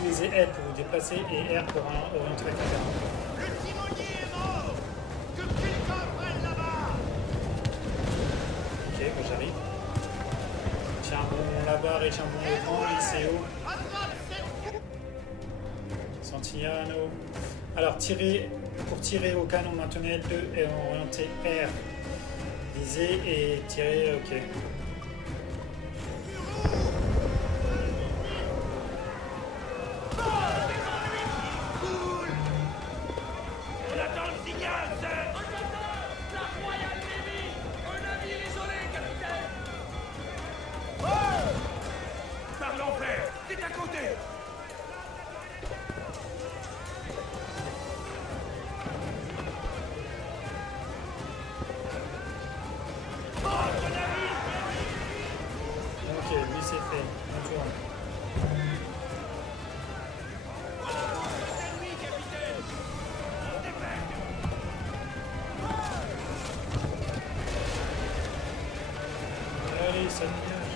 Utilisez L pour vous déplacer et R pour orienter la caméra. Le timonier est mort. Que quelqu'un prenne là-bas. Ok, moi j'arrive. Tiens bon là-bas, et tiens bon devant, lycéo. À droite, c'est... Santillano. Alors, pour tirer au canon, maintenez L2 et orientez R. Visez et tirez, ok. On attend le signal, sir. La Royal Navy! Un navire isolé, capitaine! Par l'enfer. C'est à côté. Ok, lui c'est fait. On tourne. C'est lui, capitaine. Allez, ça dégage.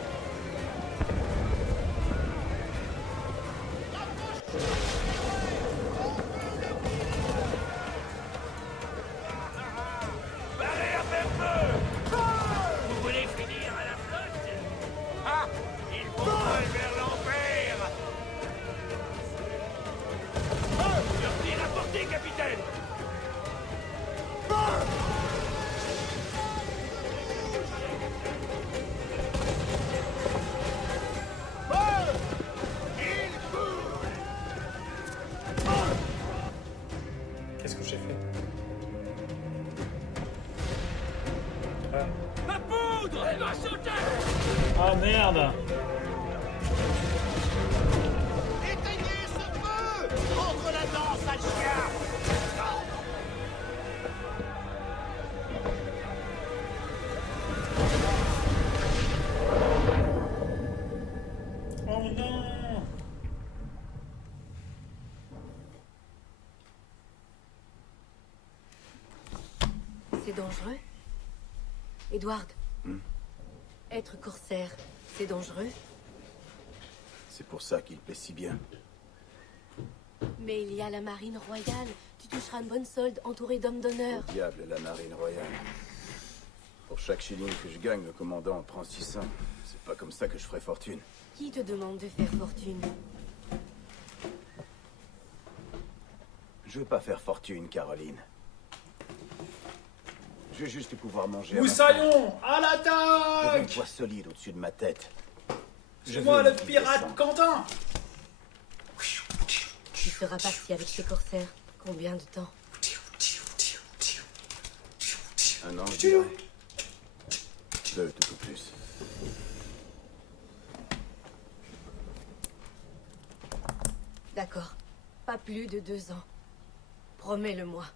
Barrez à faire feu. Vous voulez finir à la flotte? Ah, il faut aller vers l'enfer. Leur tir à portée, capitaine. Qu'est-ce que j'ai fait? Ah. La poudre. Elle va sauter. Ah merde! Éteignez ce feu. Contre la danse, sale chien. Oh non! C'est dangereux? Edward, être corsaire, c'est dangereux? C'est pour ça qu'il paie si bien. Mais il y a la marine royale. Tu toucheras une bonne solde entourée d'hommes d'honneur. Au diable, la marine royale. Pour chaque shilling que je gagne, le commandant en prend 600. C'est pas comme ça que je ferai fortune. Qui te demande de faire fortune? Je veux pas faire fortune, Caroline. Je veux juste pouvoir manger. Moussaillon! À Je veux un l'attaque! toit solide au-dessus de ma tête. Je C'est moi veux le une vie pirate décente. Quentin! Tu seras parti avec ces corsaires. Combien de temps? Un an, je dirais. 2 tout au plus. D'accord. Pas plus de 2 ans. Promets-le-moi.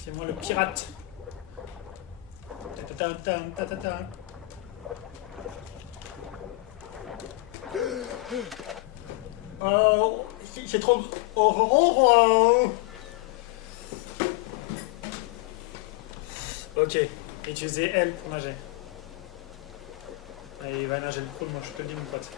C'est moi le pirate. Ta-ta-ta-ta, ta-ta-ta. Oh, c'est trop... Oh. Ok, utilisez L pour nager. Allez, il va nager le cool, moi je te le dis mon pote.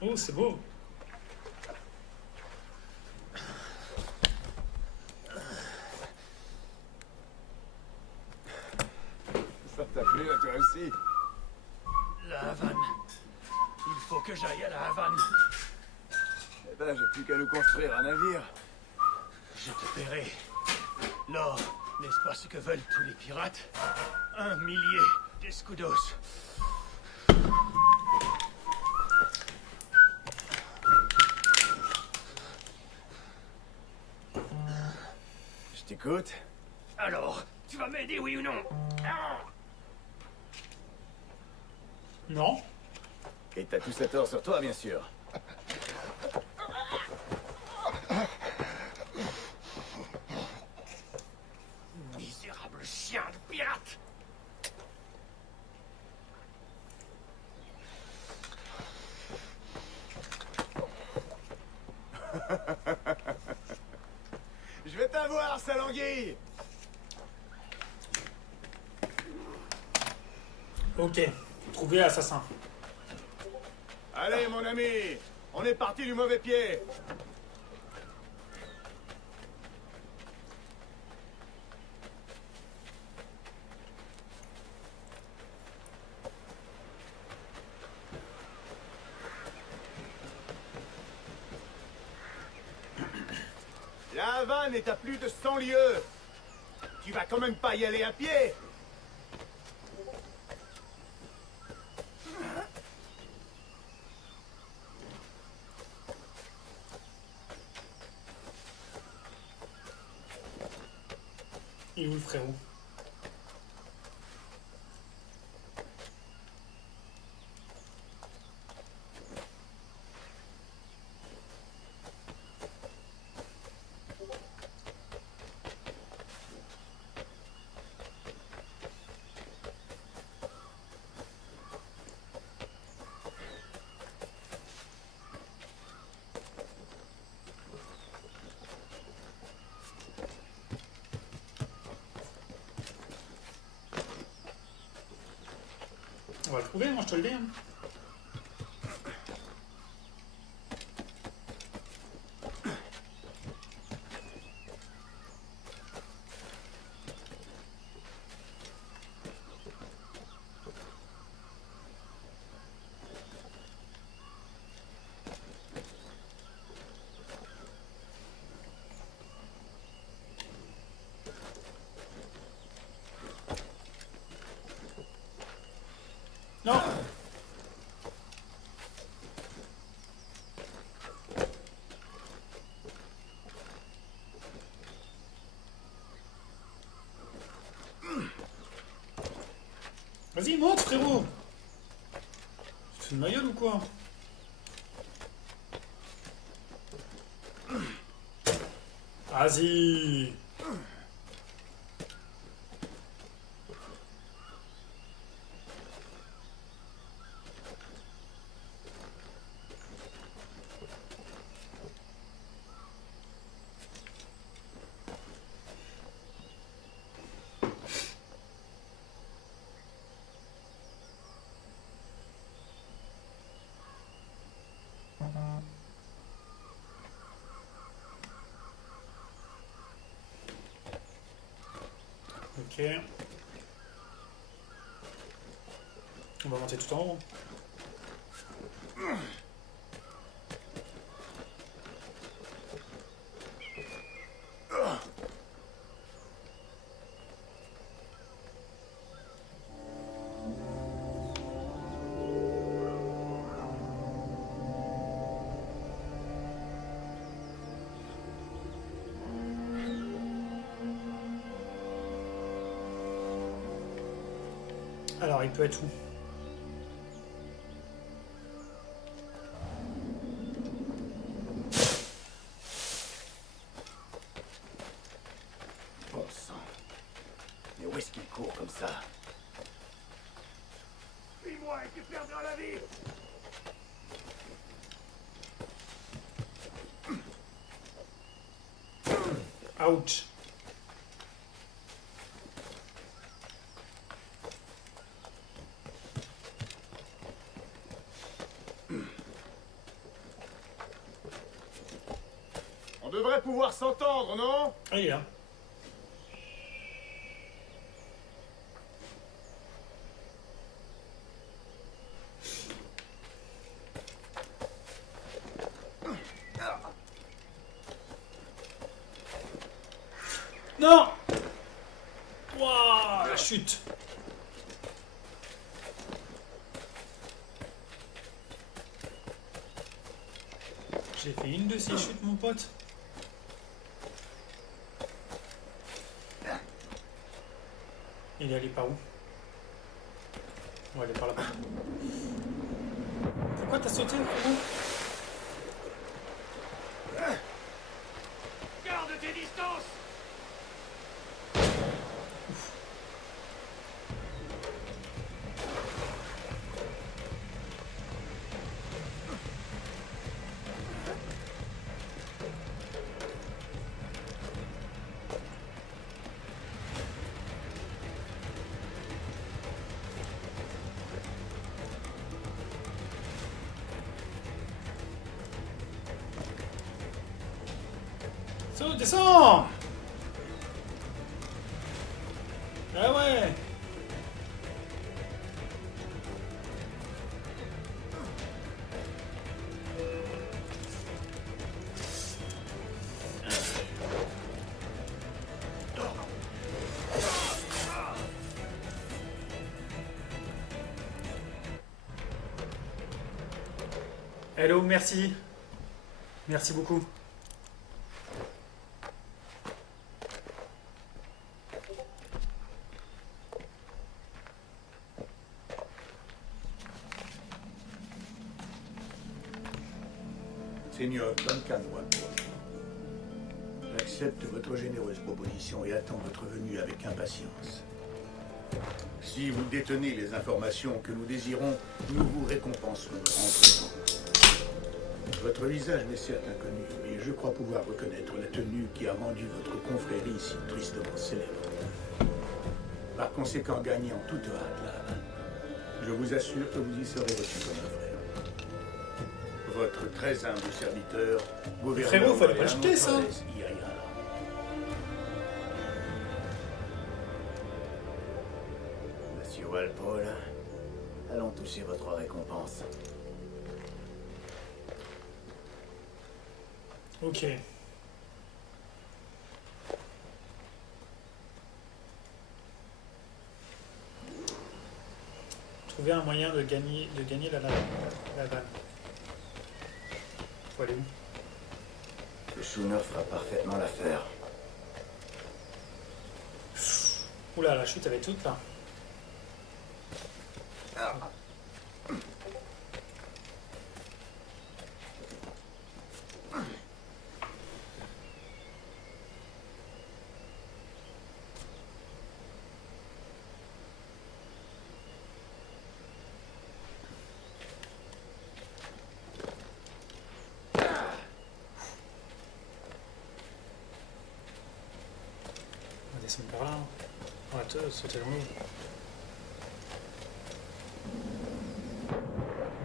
Oh, c'est beau. Ça t'a plu à toi aussi? La Havane. Il faut que j'aille à la Havane. Eh ben, j'ai plus qu'à nous construire un navire. Je te paierai. L'or N'est-ce pas ce que veulent tous les pirates? 1 millier d'escudos. Je t'écoute. Alors, tu vas m'aider, oui ou non? Non. Et t'as tout cet or sur toi, bien sûr. Misérable chien de pirate! Je vais t'avoir, sale anguille. Ok. Trouver assassin. Allez, mon ami, on est parti du mauvais pied. La Havane est à plus de 100 lieues. Tu vas quand même pas y aller à pied. Il est où le frérot? On va le trouver, moi je te le dis. Hein. Non. Vas-y, monte, frérot. Tu te fous de ma gueule ou quoi? Vas-y. Ok. On va monter tout en haut. Alors, il peut être où? Bon sang. Mais où est-ce qu'il court comme ça? Suis-moi et tu perdras la vie! Ouch. On devrait pouvoir s'entendre, non? Ah, il est là. Non! chute. J'ai fait une de ces chutes, mon pote. Il est allé par où? On va aller par là-bas. Pourquoi t'as sauté, frérot? Garde tes distances. Saute, descends! Ah ouais! Hello, merci. Merci beaucoup. Seigneur Duncan Watford, j'accepte votre généreuse proposition et attends votre venue avec impatience. Si vous détenez les informations que nous désirons, nous vous récompenserons amplement. Votre visage m'est certes inconnu, mais je crois pouvoir reconnaître la tenue qui a rendu votre confrérie si tristement célèbre. Par conséquent, gagnez en toute hâte là. Je vous assure que vous y serez reçu comme un frère. Votre très humble serviteur, gouverneur... Frérot, fallait pas le jeter, ça. Monsieur Walpole, allons toucher votre récompense. Ok. Trouver un moyen de gagner la vanne. Faut aller où? Le Schooner fera parfaitement l'affaire. Oula, la chute elle est toute là. On va descendre par là. On va sauter dans l'eau.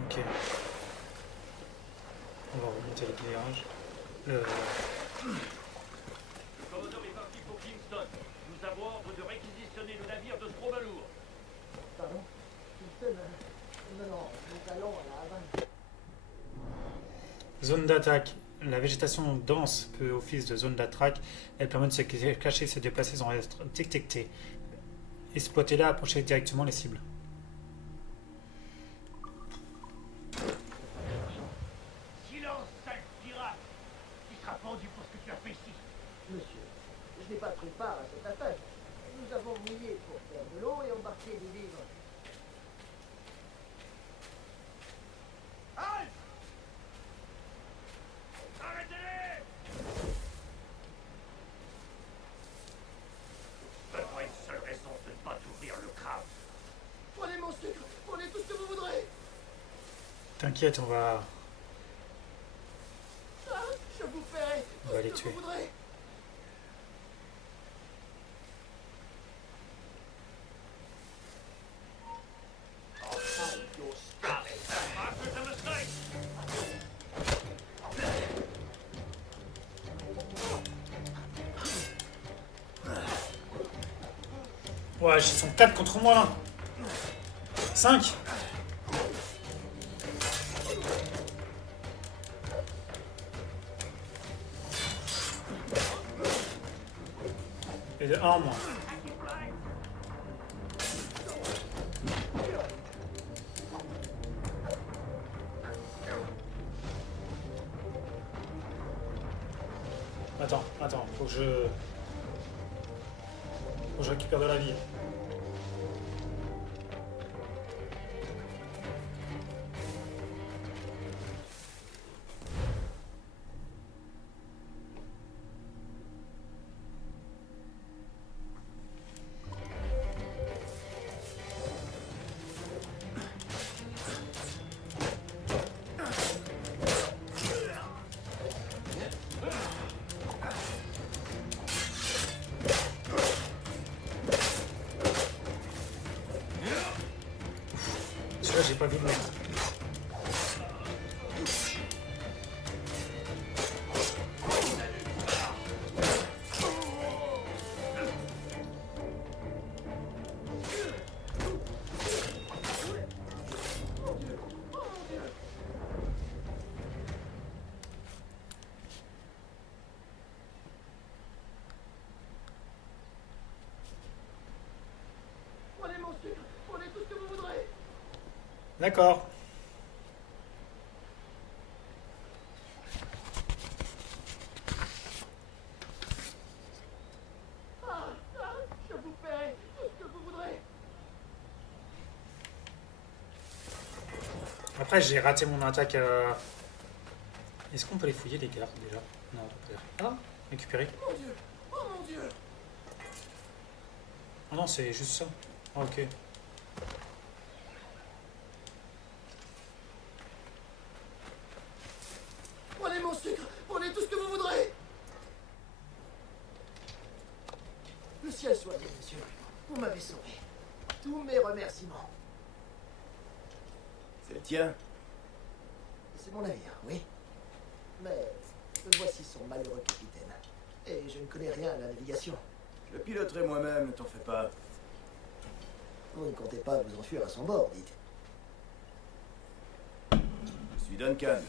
Ok. On va remonter le virage. Le commodore est parti pour Kingston. Nous avons ordre de réquisitionner le navire de Strobalour. Pardon? Kingston? Non, nous allons à la Havane. Zone d'attaque. La végétation dense peut office de zone d'attaque. Elle permet de se cacher et se déplacer sans être détectée. Exploitez-la, approchez directement les cibles. Silence, sale pirate. Tu seras pendu pour ce que tu as fait ici. Monsieur, je n'ai pas pris part à cette attaque. Nous avons mouillé pour faire de l'eau et embarquer des vivres. Halt! Arrêtez-les! Donne-moi une seule raison de ne pas t'ouvrir le crâne. Prenez mon sucre, prenez tout ce que vous voudrez. T'inquiète, on va Ah, je vous ferai On va tout les ce que tuer. vous voudrez. Ah, que ça me stresse! Ouais, ils sont 4 contre moi là. 5. Et de 1 en moins. Attends, faut que je récupère de la vie. Celui-là, j'ai pas vu le mettre. Prenez mon sucre, prenez tout ce que vous voudrez. D'accord. Je vous paierai tout ce que vous voudrez. Après, j'ai raté mon attaque. Est-ce qu'on peut les fouiller, les gardes, déjà? Non, peut-être. Ah, récupérer. Mon Dieu, oh mon Dieu. Ah non, c'est juste ça. Ah, ok. Prenez mon sucre, prenez tout ce que vous voudrez. Le ciel soit dit, monsieur. Vous m'avez sauvé. Tous mes remerciements. C'est le tien? C'est mon navire, oui. Mais voici son malheureux capitaine. Et je ne connais rien à la navigation. Je le piloterai moi-même, ne t'en fais pas. Vous ne comptez pas vous enfuir à son bord, dites. Je suis Duncan.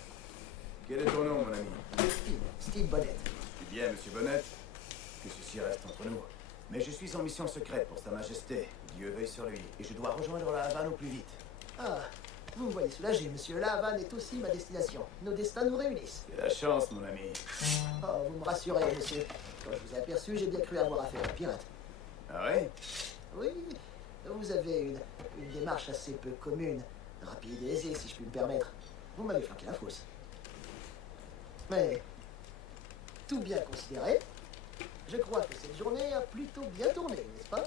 Quel est ton nom, mon ami? Steve Bonnet. C'est bien, monsieur Bonnet. Que ceci reste entre nous. Mais je suis en mission secrète pour Sa Majesté. Dieu veille sur lui. Et je dois rejoindre la Havane au plus vite. Ah, vous me voyez soulagé, monsieur. La Havane est aussi ma destination. Nos destins nous réunissent. C'est la chance, mon ami. Oh, vous me rassurez, monsieur. Quand je vous ai aperçu, j'ai bien cru avoir affaire à un pirate. Ah ouais? Oui, vous avez une démarche assez peu commune. Rapide et aisée, si je puis me permettre. Vous m'avez flanqué la fosse. Mais, tout bien considéré, je crois que cette journée a plutôt bien tourné, n'est-ce pas?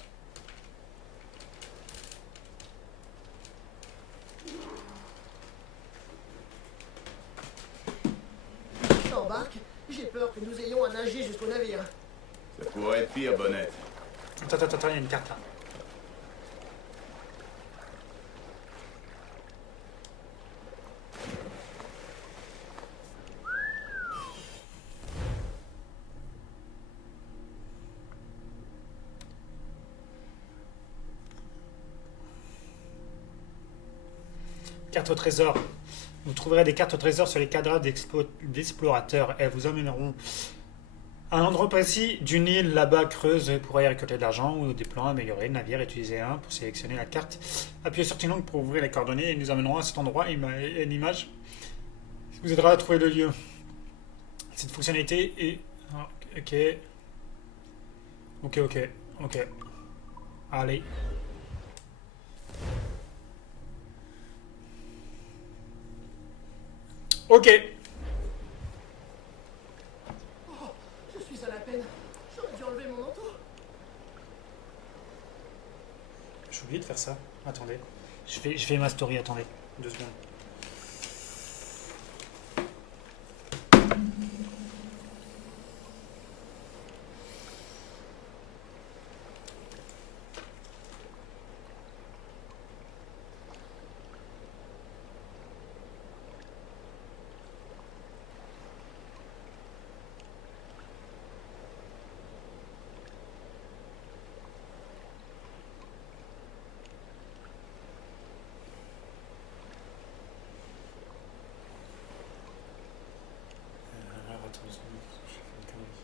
J'embarque. J'ai peur que nous ayons à nager jusqu'au navire. Ça pourrait être pire, Bonnet. Attends, il y a une carte là. Carte au trésor. Vous trouverez des cartes au trésor sur les cadres d'explorateurs. Elles vous emmèneront à un endroit précis d'une île là-bas creuse pour y récolter de l'argent ou des plans améliorés. Navire, utilisez un pour sélectionner la carte. Appuyez sur T-Long pour ouvrir les coordonnées et nous amènerons à cet endroit et une image qui vous aidera à trouver le lieu. Cette fonctionnalité est... Ok. Allez. Ok. Oh, je suis à la peine. J'aurais dû enlever mon manteau. J'ai oublié de faire ça. Attendez. Je fais ma story, attendez. 2 secondes. Attends 2 secondes. Je fais une connerie.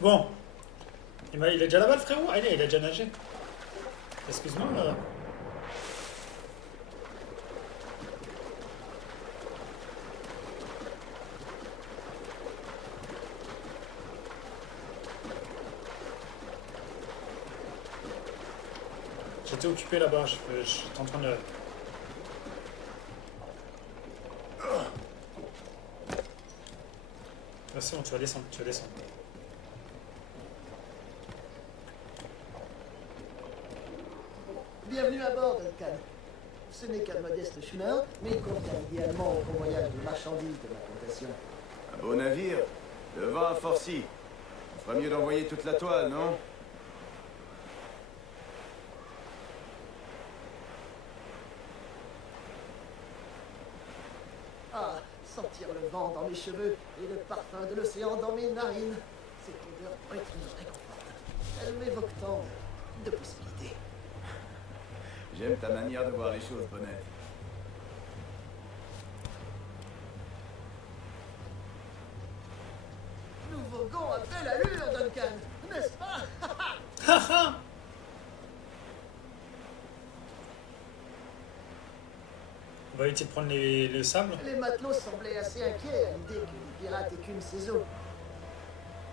Bon. Il est déjà là-bas, le frérot? Ah, il a déjà nagé. Excuse-moi. J'étais occupé là-bas. J'étais en train de... Ah, c'est bon, tu vas descendre, tu vas descendre. Bienvenue à bord, Duncan. Ce n'est qu'un modeste schooner, mais il convient idéalement au convoyage de marchandises de la plantation. Un beau navire. Le vent a forci. On ferait mieux d'envoyer toute la toile, non? Ah, sentir le vent dans mes cheveux et le parfum de l'océan dans mes narines. Cette odeur étrange réconforte. Elle m'évoque tant de possibilités. J'aime ta manière de voir les choses, Bonnet. Nous voguons à belle allure, Duncan, n'est-ce pas? On va éviter de prendre le sable. Les matelots semblaient assez inquiets à l'idée que les pirates écument ces eaux.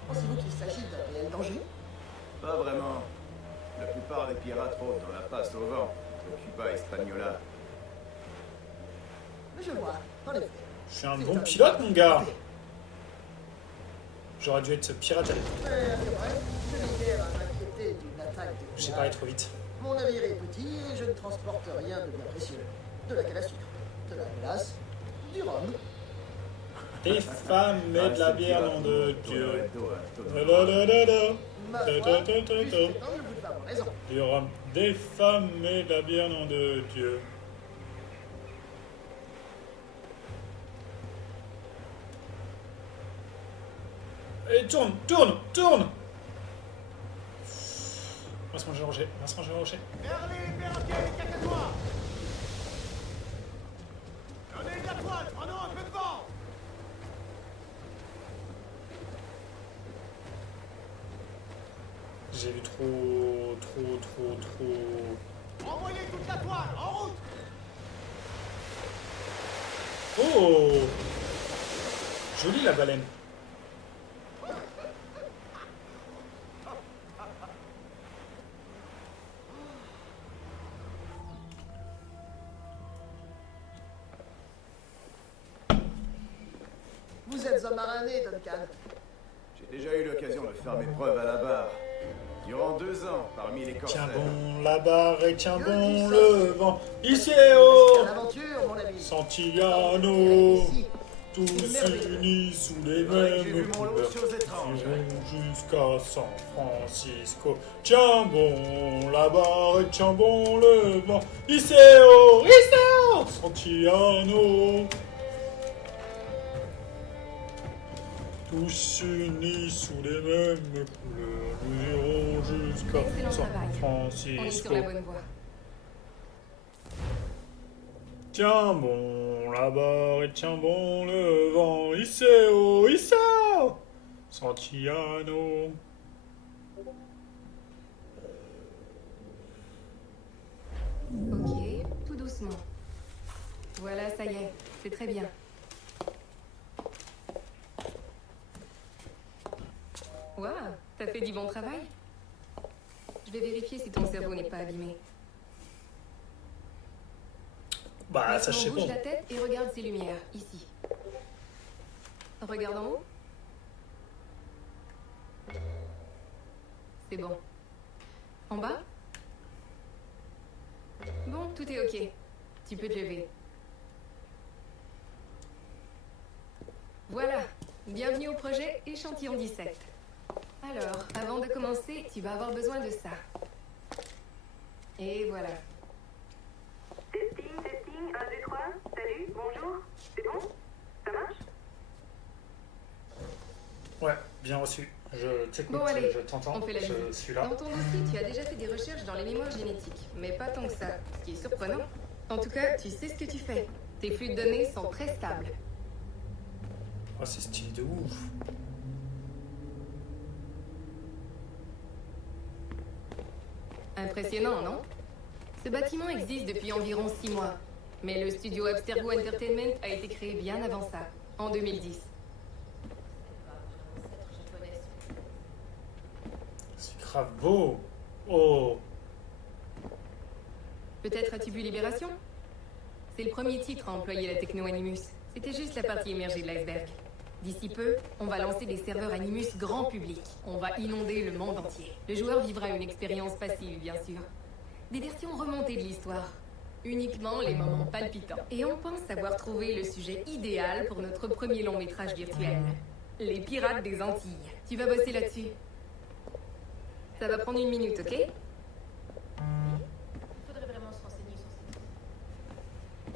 Pensez-vous qu'il s'agit d'un réel danger? Pas vraiment. La plupart des pirates rôdent dans la passe au vent, au Cuba Hispaniola. Mais je vois, en effet. Je suis un bon pilote, mon gars. J'aurais dû être pirate à l'époque. Mais c'est vrai, je n'ai guère à m'inquiéter d'une attaque de J'ai pirates. parlé trop vite. Mon navire est petit et je ne transporte rien de bien précieux. De la canne à sucre, de la glace, du rhum. Des femmes et de la bière, nom de Dieu. Da, da, da, da, da. Ma Da, foi, da, da, da, plus da. c'est temps, je vous avoir raison. Du rhum, des femmes et de la bière, nom de Dieu. Et tourne, tourne, tourne. On va se manger un rocher, on va se manger un rocher. Merlin, perroquet, les cacatois. Donnez de la toile, prenons un peu de vent. J'ai vu trop. Envoyez toute la toile, en route. Oh! Jolie la baleine. Vous êtes un marin né, Duncan. J'ai déjà eu l'occasion de faire mes preuves à la barre. Durant 2 ans, parmi les Tiens corsaires. bon la barre et tiens bon le vent. Ici et haut! C'est l'aventure, mon ami. Santillano, Ici, tous unis sous les Ouais, j'ai vu mêmes mon lot de choses étranges. iront jusqu'à San Francisco. Tiens bon la barre et tiens bon le vent. Ici et haut! Santillano. Tous unis sous les mêmes couleurs, nous irons jusqu'à Excellent San travail. On est sur Francisco. la bonne voie. Tiens bon la barre et tiens bon le vent, Iseo, Iseo, Santillano. Ok, tout doucement. Voilà, ça y est, c'est très bien. Waouh, t'as fait du bon travail. Je vais vérifier si ton cerveau n'est pas abîmé. Bah ça je sais Maintenant, bouge pas. la tête et regarde ces lumières, ici. Regarde en haut. C'est bon. En bas? Bon, tout est ok. Tu peux te lever. Voilà. Bienvenue au projet Échantillon 17. Alors, avant de commencer, tu vas avoir besoin de ça. Et voilà. Testing, 1, 2, 3. Salut, bonjour. C'est bon? Ça marche? Ouais, bien reçu. Je t'écoute, Bon, allez, je t'entends, on fait la je visite. suis là. Dans ton dossier, tu as déjà fait des recherches dans les mémoires génétiques, mais pas tant que ça, ce qui est surprenant. En tout cas, tu sais ce que tu fais. Tes flux de données sont très stables. Oh c'est stylé de ouf. Impressionnant, non? Ce bâtiment existe depuis environ 6 mois, mais le studio Abstergo Entertainment a été créé bien avant ça, en 2010. C'est grave beau. Oh. Peut-être as-tu vu Libération? C'est le premier titre à employer la techno Animus. C'était juste la partie émergée de l'iceberg. D'ici peu, on va lancer des serveurs Animus grand public. On va inonder le monde entier. Le joueur vivra une expérience passive, bien sûr. Des versions remontées de l'histoire. Uniquement les moments palpitants. Et on pense avoir trouvé le sujet idéal pour notre premier long métrage virtuel. Les Pirates des Antilles. Tu vas bosser là-dessus. Ça va prendre 1 minute, ok? Il faudrait vraiment se renseigner sur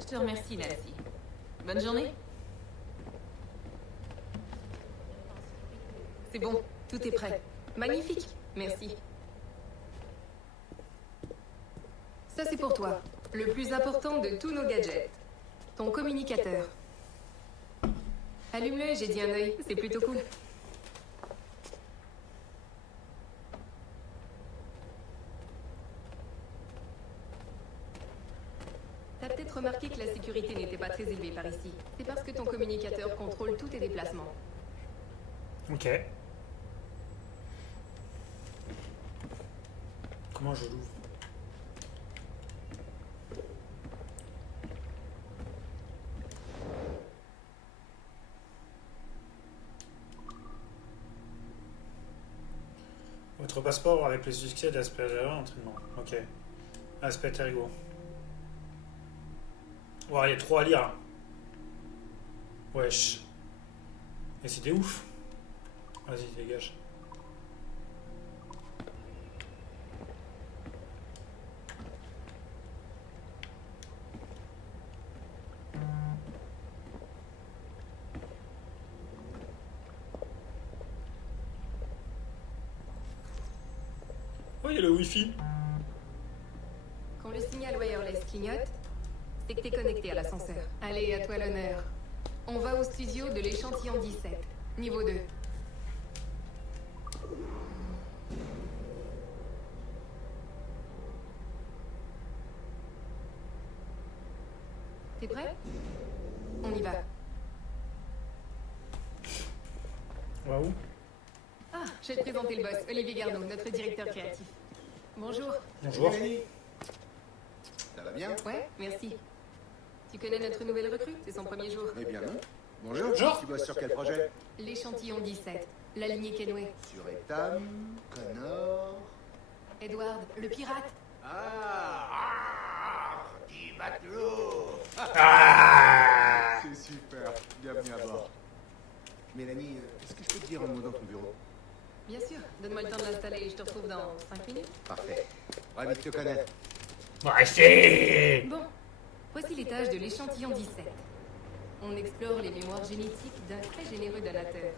ces... Je te remercie, Nancy. Bonne journée. C'est bon, tout est prêt. Magnifique, merci. Ça, c'est pour toi. Le plus important de tous nos gadgets. Ton communicateur. Allume-le, j'ai dit un œil. C'est plutôt cool. T'as peut-être remarqué que la sécurité n'était pas très élevée par ici. C'est parce que ton communicateur contrôle tous tes déplacements. Ok. Comment je l'ouvre? Votre passeport avec le succès d'Asperger entraînement. Ok. Asperger Ego. Ouais, il y a trop à lire là. Wesh. Mais c'était ouf. Vas-y, dégage. Oh, il y a le Wi-Fi. Quand le signal wireless clignote, c'est que t'es connecté à l'ascenseur. Allez, à toi l'honneur. On va au studio de l'échantillon 17, niveau 2. T'es prêt? On y va. On va où? Ah, je vais te présenter le boss, Olivier Garneau, notre directeur créatif. Bonjour. Bonjour. Ça va bien? Ouais, merci. Tu connais notre nouvelle recrue? C'est son premier jour. Eh bien non. Bonjour. Bonjour. Tu bosses sur quel projet? L'échantillon 17, la lignée Kenway. Sur Ethan, Connor... Edward, le pirate. Petit matelot. Ah! C'est super. Bienvenue à bord. Mélanie, est-ce que je peux te dire un mot dans ton bureau? Bien sûr, donne-moi le temps de l'installer et je te retrouve dans 5 minutes. Parfait. Ravi de te connaître. Merci. Bon, voici les tâches de l'échantillon 17. On explore les mémoires génétiques d'un très généreux donateur.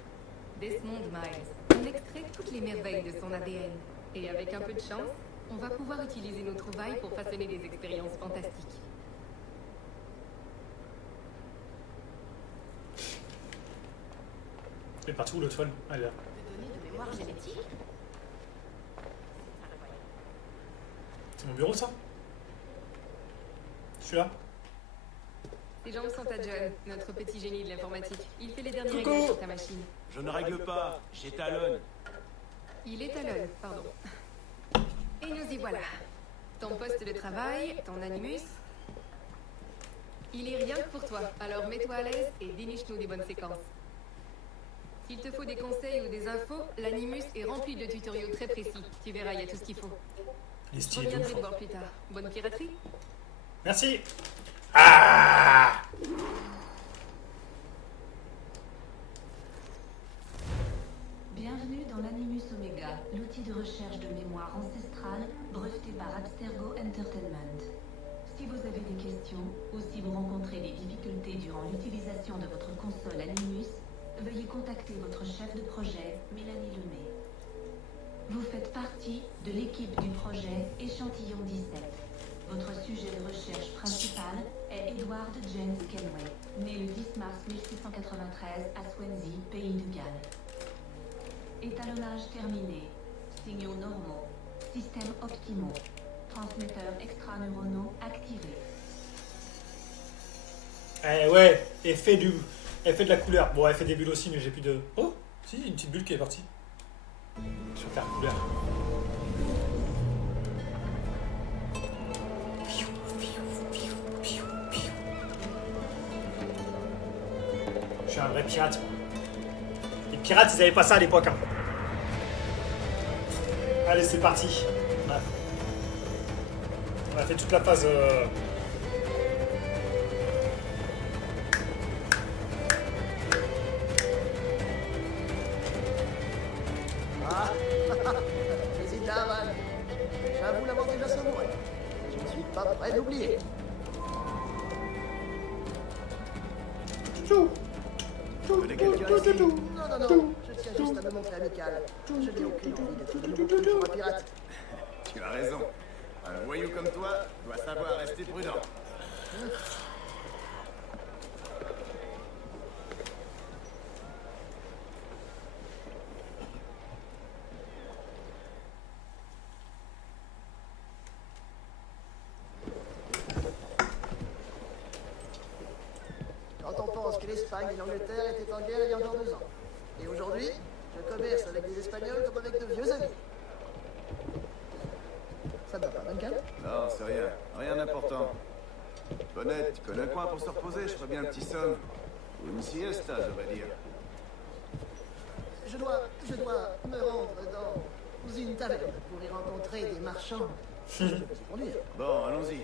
Desmond Miles. On extrait toutes les merveilles de son ADN. Et avec un peu de chance, on va pouvoir utiliser nos trouvailles pour façonner des expériences fantastiques. Elle est partout l'autre folle. Allez là. Des données de mémoire génétique? C'est mon bureau ça? Je suis là. Les jambes sont à John, notre petit génie de l'informatique. Il fait les derniers Coucou. réglages sur ta machine. Je ne règle pas, j'étalonne. Il étalonne, pardon. Et nous y voilà. Ton poste de travail, ton animus. Il est rien que pour toi, alors mets-toi à l'aise et déniche-nous des bonnes séquences. S'il te faut des conseils ou des infos, l'animus est rempli de tutoriaux très précis. Tu verras, il y a tout ce qu'il faut. Les Je styles de reviendrai ouf. te voir plus tard. Bonne piraterie. Merci. Ah! Bienvenue dans l'Animus Omega, l'outil de recherche de mémoire ancestrale breveté par Abstergo Entertainment. Si vous avez des questions ou si vous rencontrez des difficultés durant l'utilisation de votre console Animus, veuillez contacter votre chef de projet, Mélanie Lemay. Vous faites partie de l'équipe du projet Échantillon 17. Votre sujet de recherche principal est Edward James Kenway, né le 10 mars 1693 à Swansea, pays de Galles. Étalonnage terminé. Signaux normaux. Systèmes optimaux. Transmetteurs extraneuronaux activés. Eh ouais, effet de la couleur. Bon, effet des bulles aussi, mais j'ai plus de... Oh, si, une petite bulle qui est partie. Je vais faire couleur. Je suis un vrai pirate. Les pirates, ils avaient pas ça à l'époque. Hein. Allez, c'est parti. On a fait toute la phase... Ah, hésite là, Van. J'avoue l'avoir déjà savouré. Je ne suis pas prêt d'oublier. Vous connaissez quelqu'un ici? Non, je tiens juste à me montrer amical. Je n'ai aucune envie d'être de nouveau pris pour un pirate. Tu as raison. Un voyou comme toi doit savoir rester prudent. Quand on pense que l'Espagne et l'Angleterre étaient en guerre il y a encore 2 ans. Et aujourd'hui, je commerce avec des Espagnols comme avec de vieux amis. Ça ne va pas, Duncan? Non, c'est rien. Rien d'important. Bonnette, tu connais un coin pour se reposer? Je ferais bien un petit somme. Ou une siesta, je devrais dire. Je dois me rendre dans une taverne pour y rencontrer des marchands. Je peux vous y conduire. Bon, allons-y.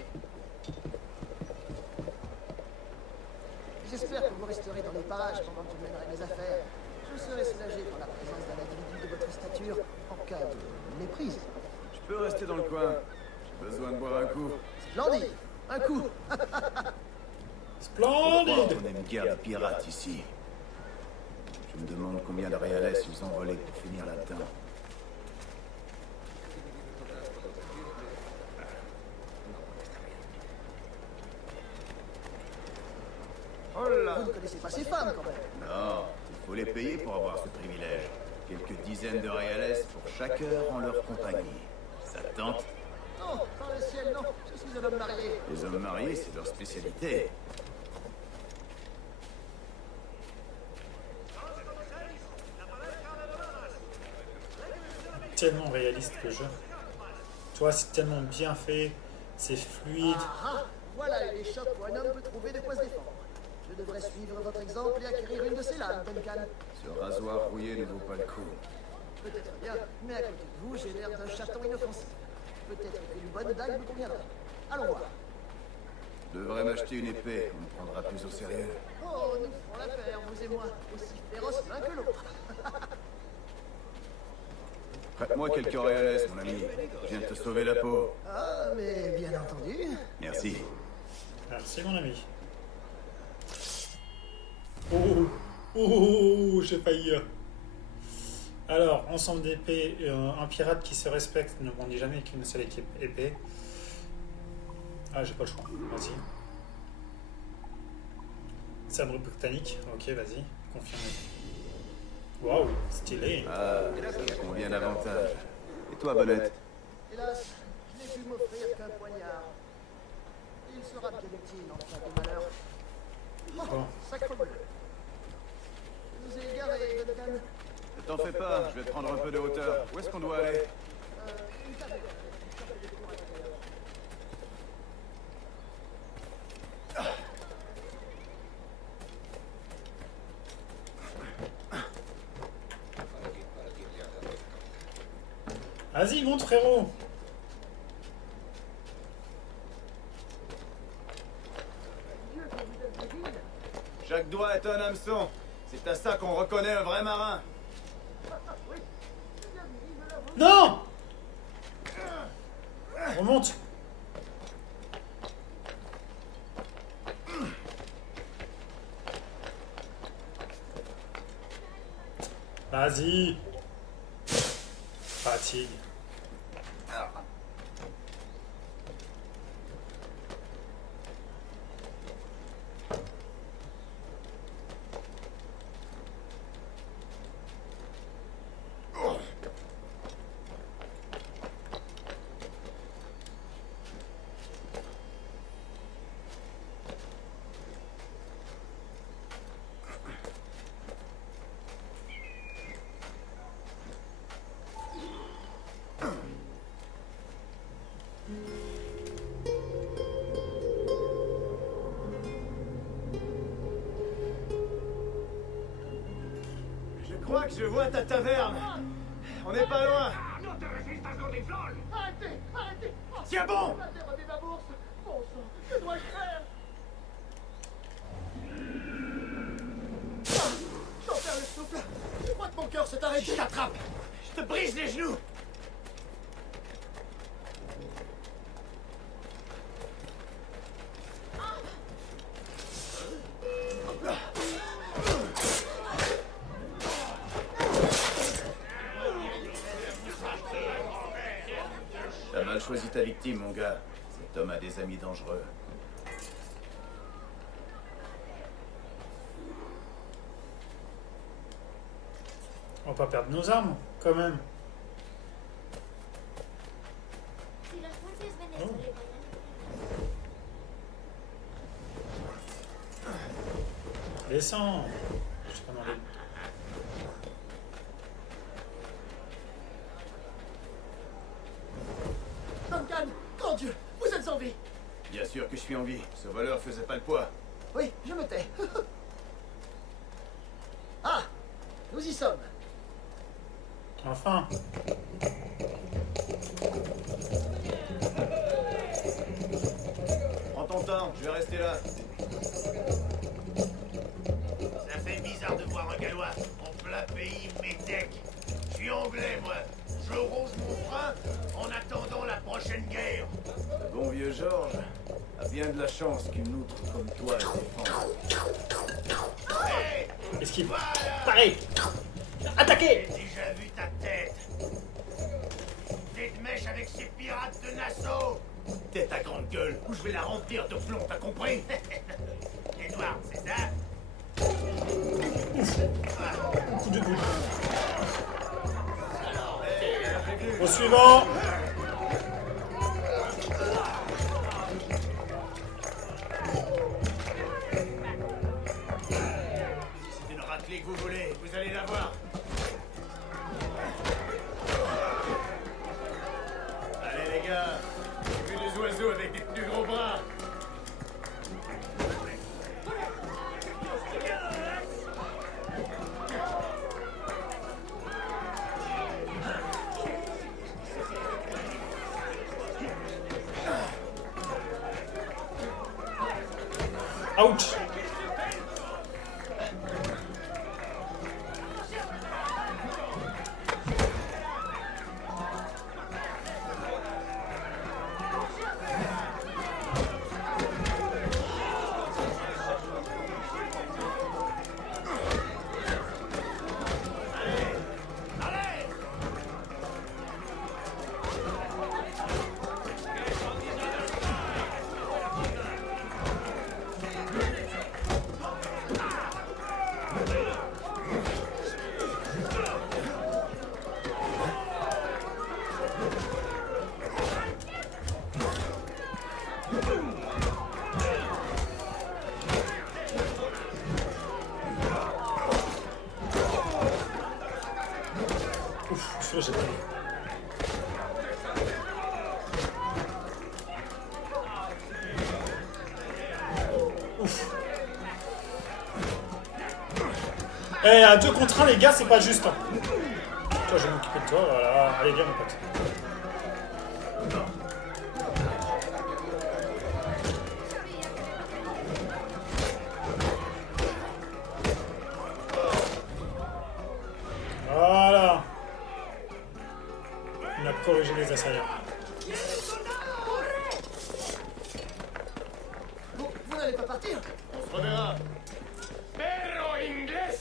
J'espère que vous resterez dans les parages pendant que je mènerai mes affaires. Je serai soulagé par la présence d'un individu de votre stature en cas de méprise. Je peux rester dans le coin. J'ai besoin de boire un coup. Splendide! Un coup! Splendide! On aime guère les pirates ici. Je me demande combien de réalais ils ont volé pour finir là-dedans. Oh là! Vous ne connaissez pas ces femmes, quand même. Non, il faut les payer pour avoir ce privilège. Quelques dizaines de réalais pour chaque heure en leur compagnie. Ça te tente? Non, dans le ciel, non. Je suis un homme marié. Les hommes mariés, c'est leur spécialité. Tellement réaliste le jeu. Tu vois, c'est tellement bien fait, c'est fluide. Ah, voilà une échoppe où un homme peut trouver de quoi se défendre. Je devrais suivre votre exemple et acquérir une de ces lames, Duncan. Ce rasoir rouillé ne vaut pas le coup. Peut-être bien, mais à côté de vous, j'ai l'air d'un chaton inoffensif. Peut-être qu'une bonne dague me conviendrait. Allons voir. Je devrais m'acheter une épée, on me prendra plus au sérieux. Oh, nous ferons la paire, vous et moi, aussi féroces l'un que l'autre. Prête-moi quelques réalais, mon ami. Je viens de te sauver la peau. Ah, mais bien entendu. Merci. Merci mon ami. Oh, oh, j'ai failli. Alors, ensemble d'épées, un pirate qui se respecte ne brandit jamais qu'une seule épée. Ah, j'ai pas le choix. Vas-y. Sabre britannique. Ok, vas-y. Confirmé. Waouh, stylé. Ah, combien d'avantages. Et toi, Bonnette? Hélas, je n'ai pu m'offrir qu'un poignard. Il sera bien utile en cas de malheur. Bon. Sacre-bleu. Je nous ai égarés, Duncan. Ne t'en fais pas, je vais prendre un peu de hauteur. Où est-ce qu'on doit aller? Une taverne. Je s'appelle des cours intérieurs. Vas-y, monte, frérot. Chaque doigt est un hameçon. C'est à ça qu'on reconnaît un vrai marin. Non! Remonte. Vas-y. Fatigue. Je crois que je vois ta taverne. On n'est pas loin. Non te résiste à Gordiflol. Arrêtez! Arrêtez! Oh, Tiens bon! la terre ma bourse! Bon sang, que dois-je faire? J'en perds le souffle! Je crois que mon cœur s'est arrêté! Je t'attrape. Je te brise les genoux. T'as mal choisi ta victime, mon gars. Cet homme a des amis dangereux. On va pas perdre nos armes, quand même. Oh. Descends. Je t'ai pas demandé. Duncan, grand Dieu, vous êtes en vie! Bien sûr que je suis en vie. Ce voleur faisait pas le poids. Oui, je me tais. Ah! Nous y sommes. Enfin. Prends ton temps, je vais rester là. Ça fait bizarre de voir un gallois en plein pays métèque. Je suis anglais, moi. Je ronge mon frein en attendant la prochaine guerre. Le bon vieux Georges a bien de la chance qu'une outre comme toi le défende. Hé! Est-ce qu'il... Voilà! Pareil. Attaquez. J'ai déjà vu ta tête. T'es de mèche avec ces pirates de Nassau. T'es ta grande gueule, ou je vais la remplir de plomb, t'as compris? Edward, c'est ça? Coup de boule. Au suivant. C'est une raclée que vous voulez, vous allez la voir. Allez les gars, j'ai vu des oiseaux avec des plus gros bras. Ouch. Excuse-moi, j'ai pas vu. Ouf. Eh, à 2 contre 1, les gars, c'est pas juste. Toi, je vais m'occuper de toi, voilà. Allez, viens, mon pote. Voilà. On a corrigé les assaillants. Vous n'allez pas partir? On se reverra. Perro inglés.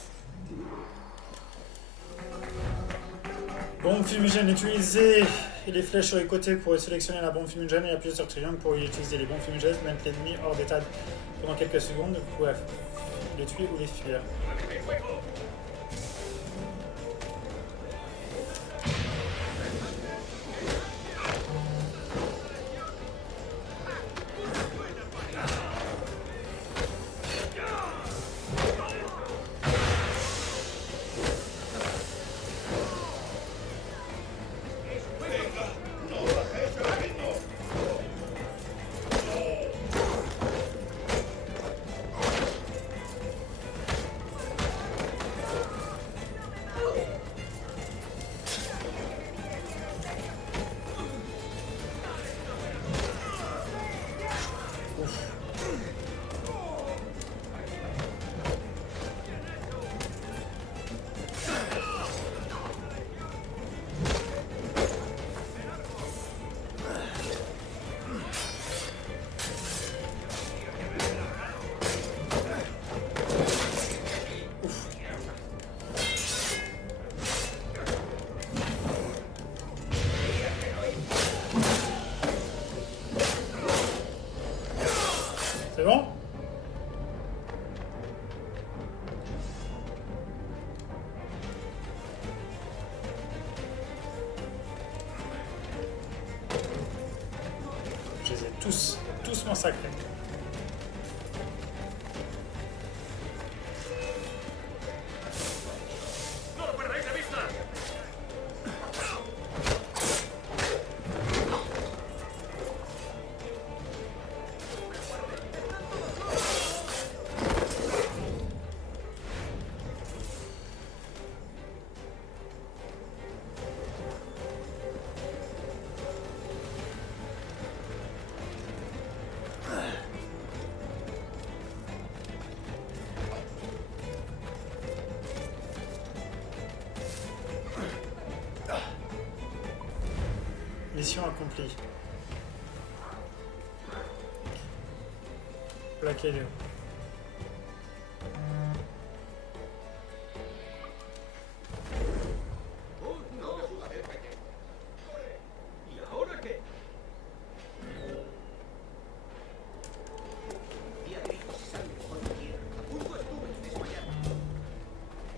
Bombe fumigène utilisée. Et les flèches sur les côtés pour sélectionner la bombe fumigène et appuyer sur triangle pour y utiliser les bombes fumigènes, mettre l'ennemi hors d'état pendant quelques secondes. Vous pouvez les tuer ou les fuir. C'est bon? Je les ai tous massacrés. ¡No lo perdáis de vista! Mission accomplie. Plaqué Léo. ¿Y ahora qué?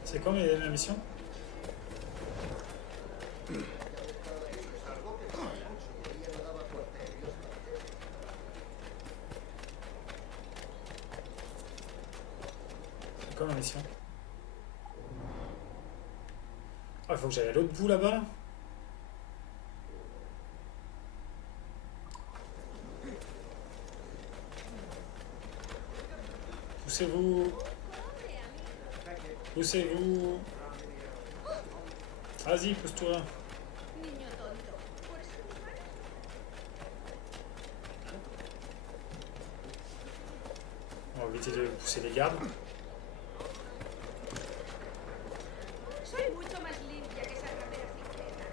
C'est quoi ma mission? C'est quoi ma mission? Ah, il faut que j'aille à l'autre bout là-bas là. Poussez-vous. Poussez-vous. Vas-y, pousse-toi. On va éviter de pousser les gardes. Soy mucho más limpia que esa rapera cicleta.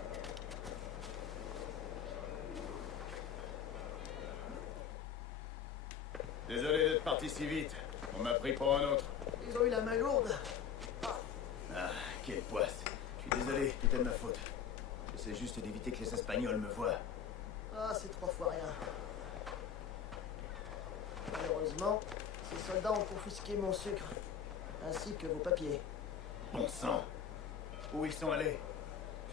Désolé d'être parti si vite. On m'a pris pour un autre. Ils ont eu la main lourde. Ah, quelle poisse. Je suis désolé, tout est de ma faute. J'essaie juste d'éviter que les Espagnols me voient. Ah, c'est 3 fois rien. Malheureusement, ces soldats ont confisqué mon sucre, ainsi que vos papiers. Bon sang. Où ils sont allés?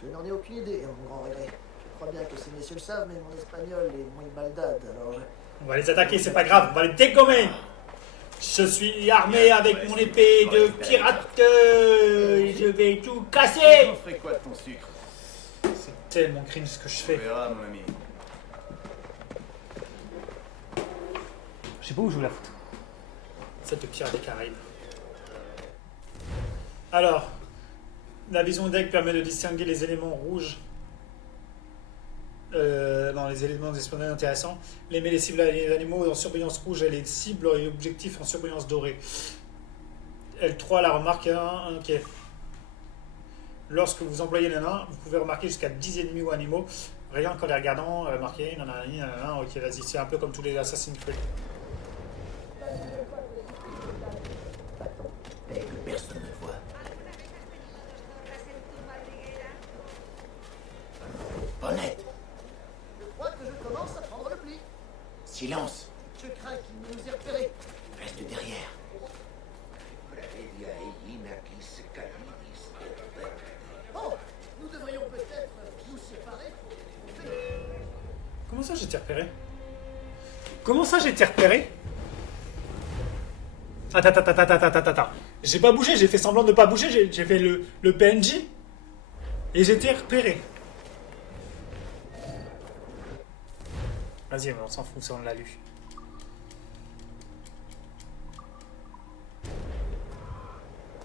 Je n'en ai aucune idée, à mon grand regret. Je crois bien que ces messieurs le savent, mais mon espagnol est muy maldade, alors je... On va les attaquer, c'est pas grave, on va les dégommer. Je suis armé avec mon épée de pirate. Je vais tout casser. On ferait quoi de ton sucre? tellement crime ce que je On fais. verra, mon ami. Je sais pas où je veux la foutre. Cette Pirates des Caraïbes. Alors, la vision deck permet de distinguer les éléments rouges. Non, les éléments d'espagnol intéressants. Les cibles et les animaux en surbrillance rouge et les cibles et objectifs en surbrillance dorée. L3, la remarque 1, ok. Lorsque vous employez les nains, vous pouvez remarquer jusqu'à 10 ennemis ou animaux, rien qu'en les regardant, marqué, nanana, ok, vas-y, c'est un peu comme tous les Assassin's Creed. Et que personne ne voit. Honnête. Je crois que je commence à prendre le pli. Silence. Je crains qu'il ne nous ait repérés. Reste derrière. Oh, nous devrions peut-être nous séparer pour... Comment ça j'ai été repéré? Comment ça j'ai été repéré? Attends. J'ai pas bougé, j'ai fait semblant de pas bouger, j'ai fait le PNJ et j'ai été repéré. Vas-y, on s'en fout, ça on l'a lu.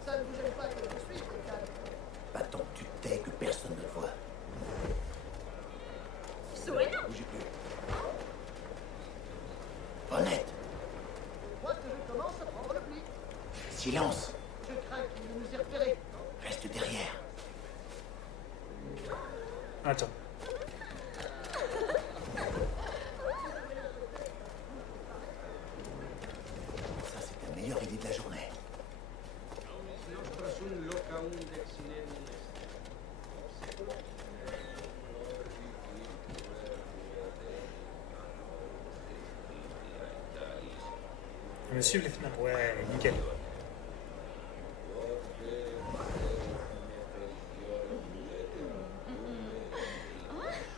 Ça ne vous gêne pas que je vous suive, Capitaine? Pas tant que tu tais que personne ne voit. Bougez plus. Honnête. Je crois que je commence à prendre le pli. Silence. Je crains qu'il ne nous ait repérés. Reste derrière. Attends. Ça, c'est la meilleure idée de la journée. Me suivre les fenêtres. Ouais, nickel.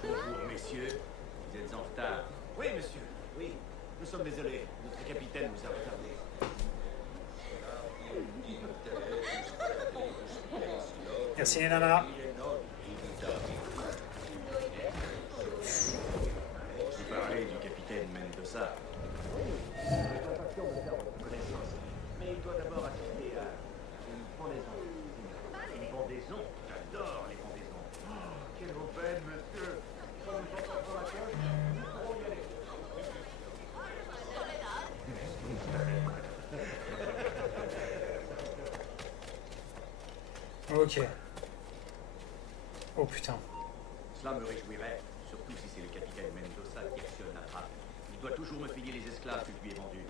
Bonjour, messieurs. Vous êtes en retard. Oui, monsieur. Oui. Nous sommes désolés. Notre capitaine nous a retardés. Merci les nanas. Vous parlez du capitaine Mendoza. Mais il doit d'abord assister à une pendaison. Une pendaison. J'adore les pendaisons. Oh, quelle aubaine, monsieur. Ok. Oh putain. Cela me réjouirait, surtout si c'est le capitaine Mendoza qui actionne la trappe. Il doit toujours me payer les esclaves que je lui ai vendus.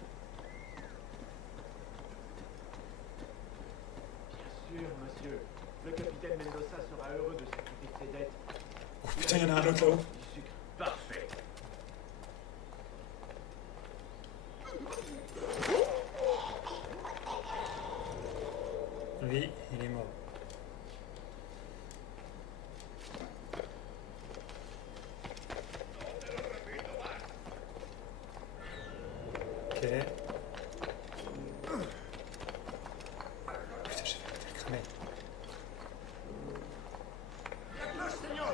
Bien sûr, monsieur. Le capitaine Mendoza sera heureux de s'acquitter de ses dettes. Oh putain, il y en a un autre là-haut. Du sucre. Parfait. Lui, il est mort. Ok. Putain, j'ai fait cramer. La cloche, Seigneur.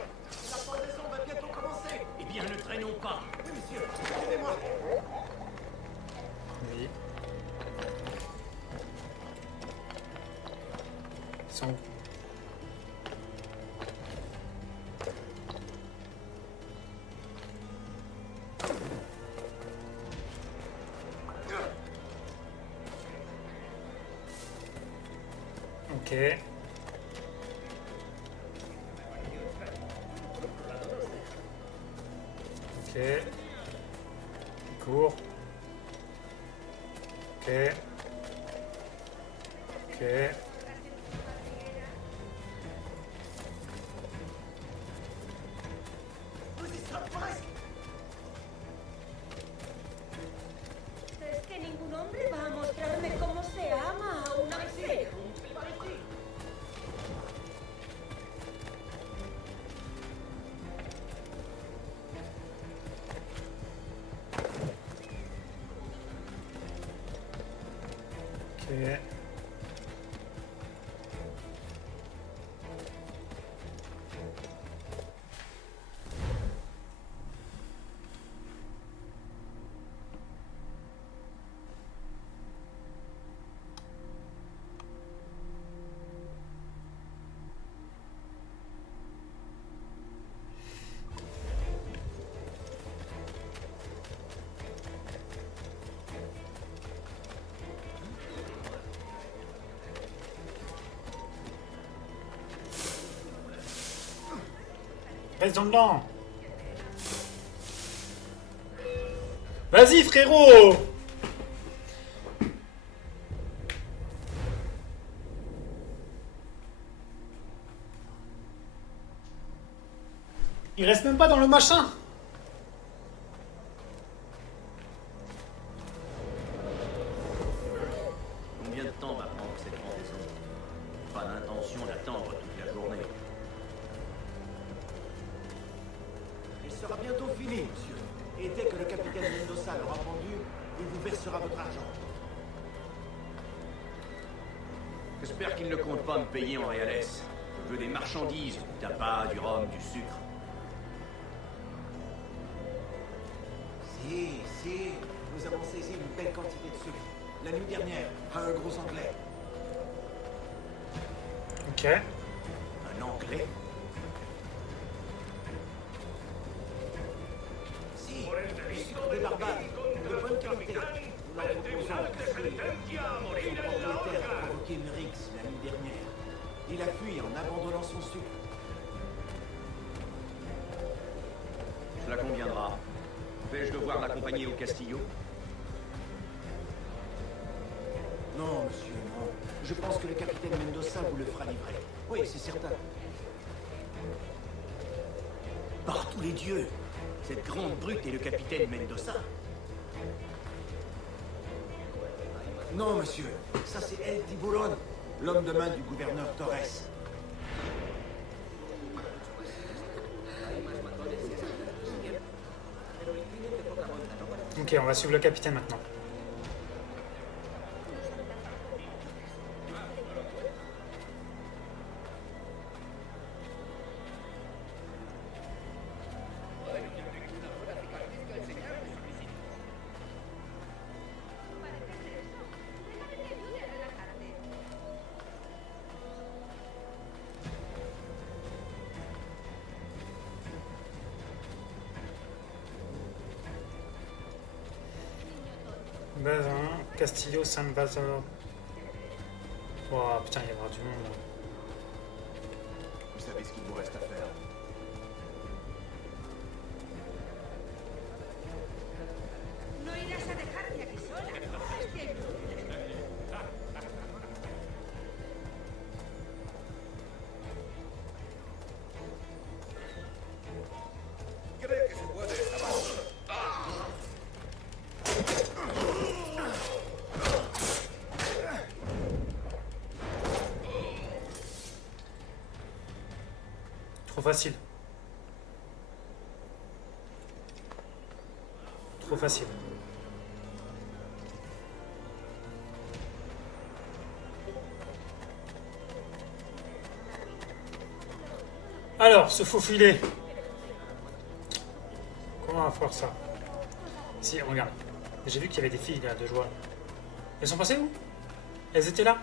La pendaison va bientôt commencer. Eh bien, ne traînons pas. Oui, monsieur. Suivez-moi. Oui. Ils sont où? Ok. Ok. Cours. Ok. Ok. Nous y sommes presque. Es que ningún hombre va a mostrarme cómo se ama a una mujer. Ok. Reste dans le dedans. Vas-y, frérot. Il reste même pas dans le machin. Combien de temps va prendre cette pendaison? Pas d'intention d'attendre toute la journée. Il sera bientôt fini, monsieur. Et dès que le capitaine Mendoza l'aura rendu, il vous versera votre argent. J'espère qu'il ne compte pas me payer en réales. Je veux des marchandises, du tabac, du rhum, du sucre. Si, nous avons saisi une belle quantité de sucre. La nuit dernière, à un gros anglais. Ok. Un anglais? Si, du sucre de Barbade, de bonne qualité. Nous leur proposons son propriétaire a provoqué une rixe la nuit dernière. Il a fui en abandonnant son sucre. Cela conviendra. Vais-je devoir l'accompagner au Castillo? Non, monsieur, non. Je pense que le capitaine Mendoza vous le fera livrer. Oui, c'est certain. Par tous les dieux! Cette grande brute est le capitaine Mendoza. Non, monsieur. Ça, c'est El Tiburón, l'homme de main du gouverneur Torres. Ok, on va suivre le capitaine maintenant. Bazin, Castillo, San Bazar. Oh putain, il va y avoir du monde là. Vous savez ce qu'il vous reste à faire. No irás a dejarte aquí sola. ¿Cree que se puede acabar? Trop facile. Trop facile. Alors, se faufiler. Comment on va faire ça? Si, regarde. J'ai vu qu'il y avait des filles là de joie. Elles sont passées où? Elles étaient là?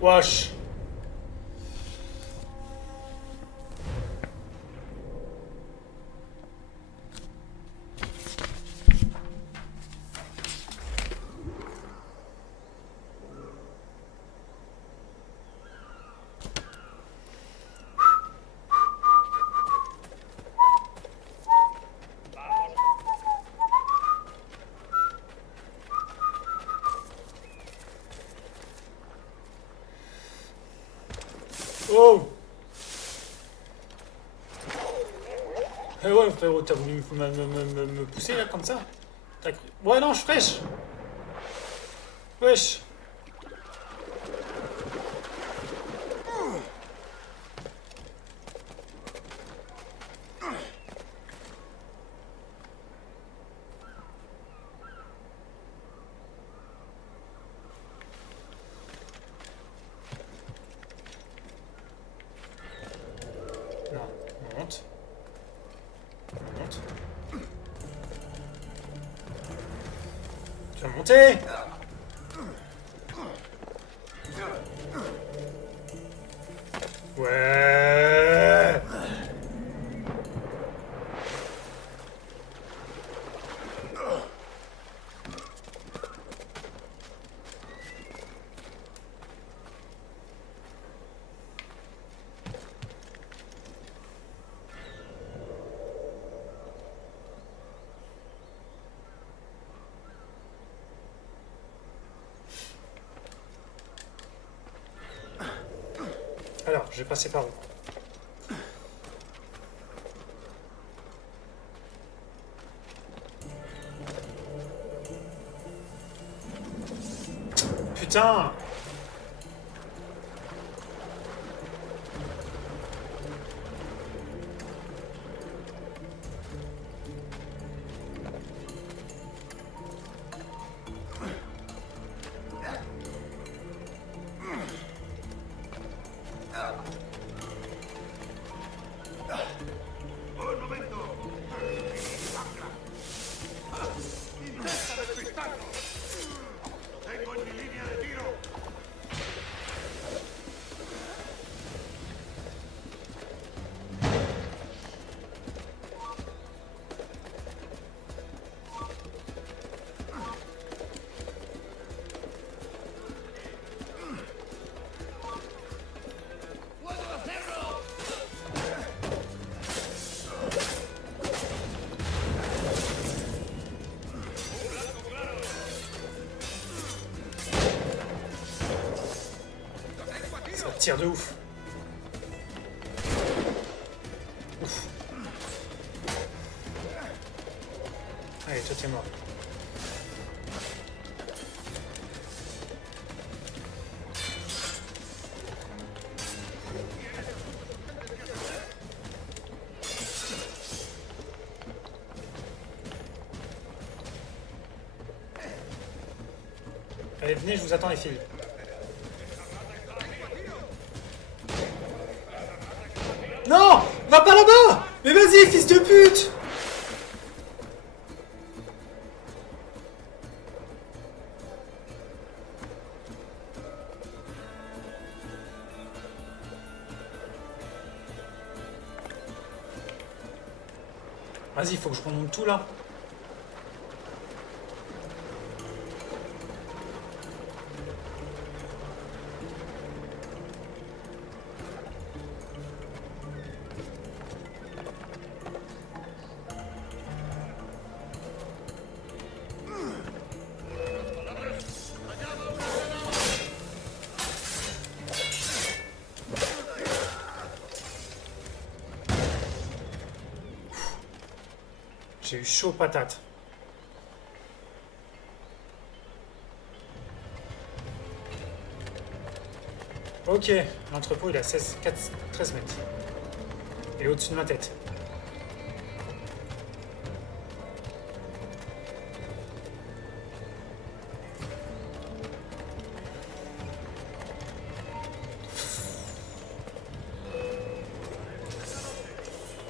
Wesh. Oh! Eh ouais frérot, t'as voulu me pousser là comme ça? Ouais, non, je suis fraîche. Wesh. Non, on monte. On monte. Tu vas monter. Ouais. Alors, je vais passer par où? Putain! Ça tire de ouf. Ouf. Allez, toi t'es mort. Allez, venez, je vous attends les filles. Non! Va pas là-bas! Mais vas-y, fils de pute! Vas-y, faut que je remonte tout là. J'ai eu chaud patate. Ok, l'entrepôt il est à 13 mètres. Et au-dessus de ma tête.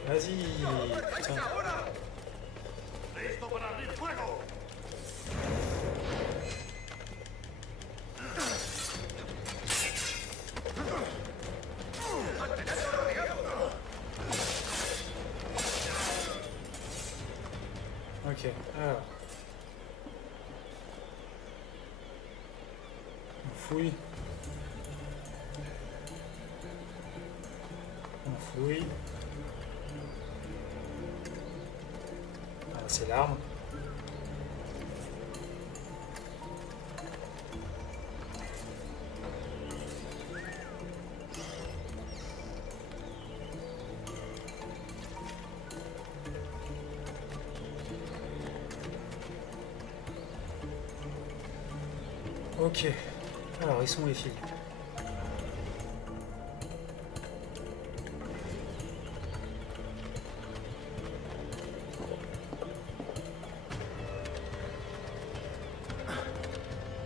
Vas-y, putain. Ok, alors. On fouille. On fouille. Ah, c'est l'arme. Ok. Alors, ils sont où les filles?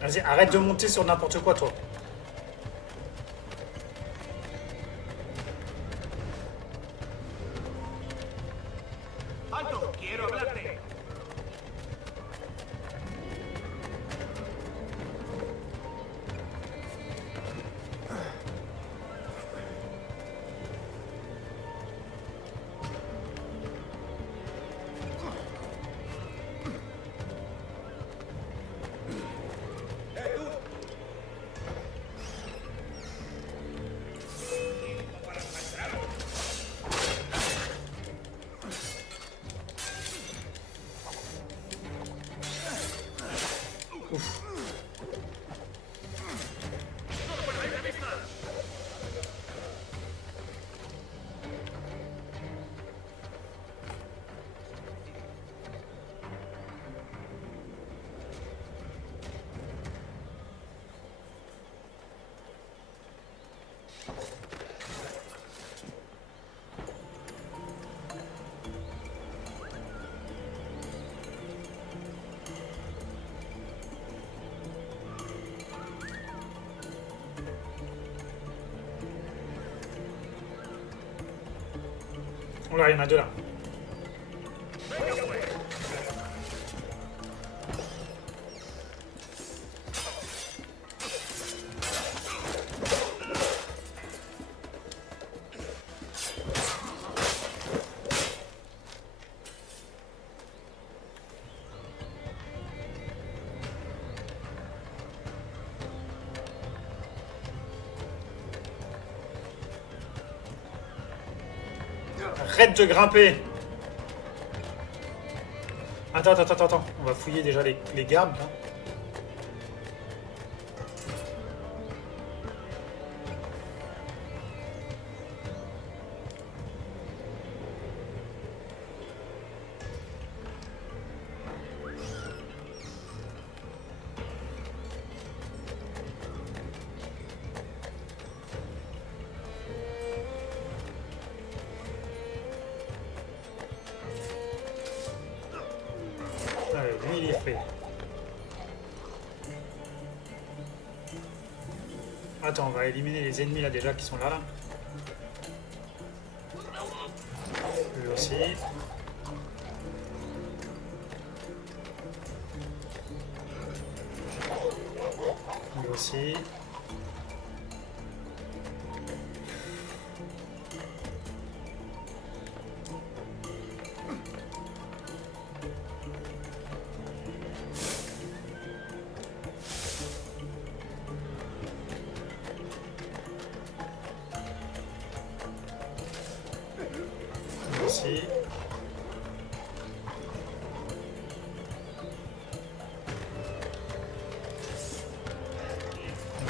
Vas-y, arrête de monter sur n'importe quoi, toi. Alto, quiero hablarte. Oh là, il y en a deux là. Arrête de grimper. Attends. On va fouiller déjà les gardes, là. Allez, lui, il est fait. Attends, on va éliminer les ennemis là déjà qui sont là. Lui aussi. Lui aussi. Aussi.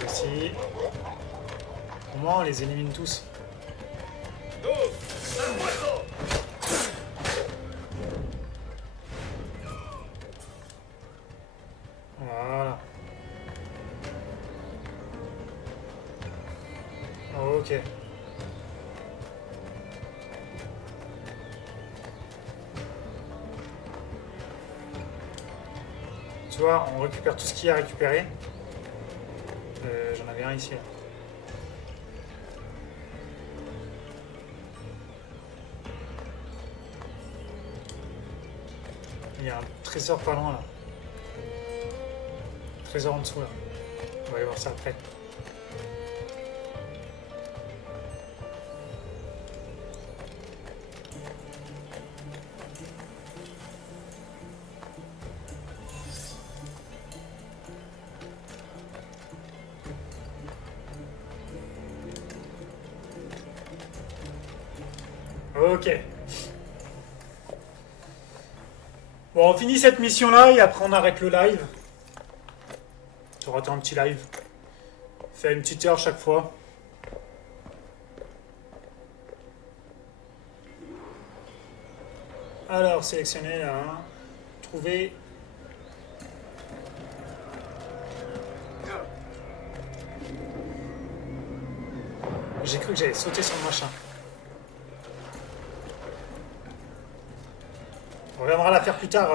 Aussi. Comment on les élimine tous? Voilà. Ok. Tu vois, on récupère tout ce qu'il y a à récupérer. J'en avais un ici. Là. Il y a un trésor pas loin là. Trésor en dessous là. On va aller voir ça après. Ok. Bon, on finit cette mission-là et après on arrête le live. Tu auras un petit live. Fait une petite heure chaque fois. Alors, sélectionner là. Trouver. cru que j'allais sauter sur le machin. On reviendra la faire plus tard,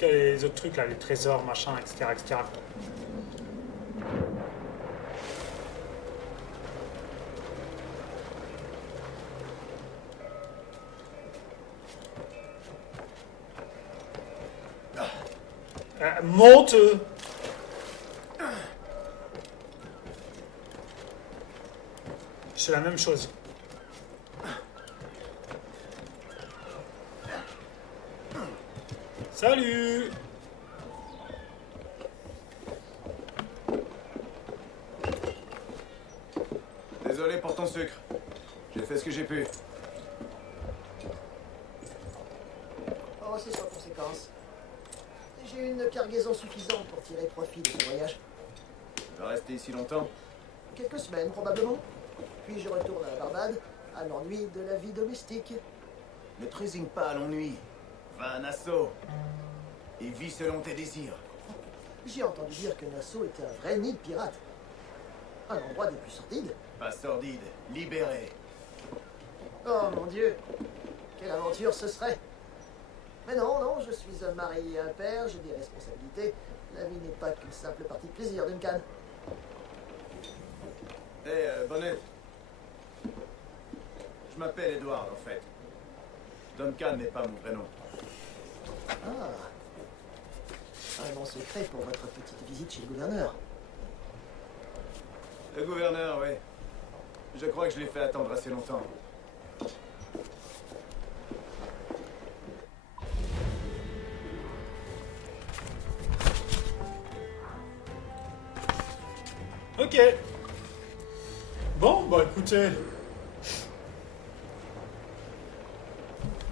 les autres trucs là, les trésors, machin, etc. etc. Monte! C'est la même chose. Salut! Désolé pour ton sucre. J'ai fait ce que j'ai pu. Oh, c'est sans conséquence. J'ai une cargaison suffisante pour tirer profit de ce voyage. Tu vas rester ici longtemps? Quelques semaines, probablement. Puis je retourne à la Barbade, à l'ennui de la vie domestique. Ne te résigne pas à l'ennui. Va à Nassau. Et vis selon tes désirs. J'ai entendu dire que Nassau était un vrai nid de pirates. Un endroit des plus sordides. Pas sordide, libéré. Oh mon Dieu, quelle aventure ce serait. Mais non, non, je suis un mari et un père, j'ai des responsabilités. La vie n'est pas qu'une simple partie de plaisir, Duncan. Bonnet. Je m'appelle Edward, en fait. Duncan n'est pas mon vrai nom. Ah. Un nom secret pour votre petite visite chez le gouverneur. Le gouverneur, oui. Je crois que je l'ai fait attendre assez longtemps. Ok. Bon, bah écoutez.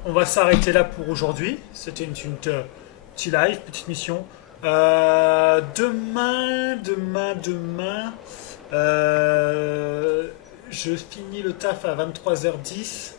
On va s'arrêter là pour aujourd'hui. C'était une petit live, petite mission. Demain, je finis le taf à 23h10.